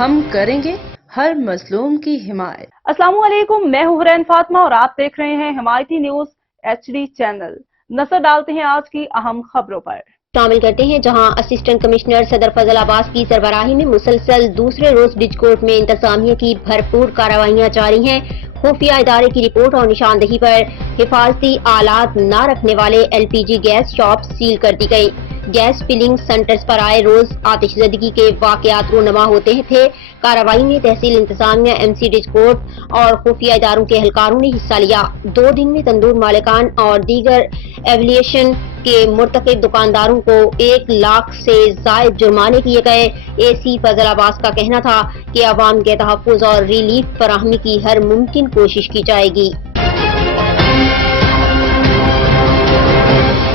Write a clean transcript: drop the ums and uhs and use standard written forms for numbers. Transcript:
ہم کریں گے ہر مظلوم کی حمایت۔ السلام علیکم، میں ہوں حرین فاطمہ اور آپ دیکھ رہے ہیں حمایتی نیوز HD چینل۔ نظر ڈالتے ہیں آج کی اہم خبروں پر۔ شامل کرتے ہیں جہاں اسسٹنٹ کمشنر صدر فضل عباس کی سربراہی میں مسلسل دوسرے روز ڈج کورٹ میں انتظامیہ کی بھرپور کارروائیاں جاری ہیں۔ خفیہ ادارے کی رپورٹ اور نشاندہی پر حفاظتی آلات نہ رکھنے والے LPG گیس شاپ سیل کر دی گئی۔ گیس فلنگ سینٹرز پر آئے روز آتش زدگی کے واقعات رونما ہوتے تھے۔ کارروائی میں تحصیل انتظامیہ، MC ڈج کورٹ اور خفیہ اداروں کے اہلکاروں نے حصہ لیا۔ 2 دن میں تندور مالکان اور دیگر ایویلیشن کے مرتکب دکانداروں کو 1 لاکھ سے زائد جرمانے کیے گئے۔ AC فضل عباس کا کہنا تھا کہ عوام کے تحفظ اور ریلیف فراہمی کی ہر ممکن کوشش کی جائے گی۔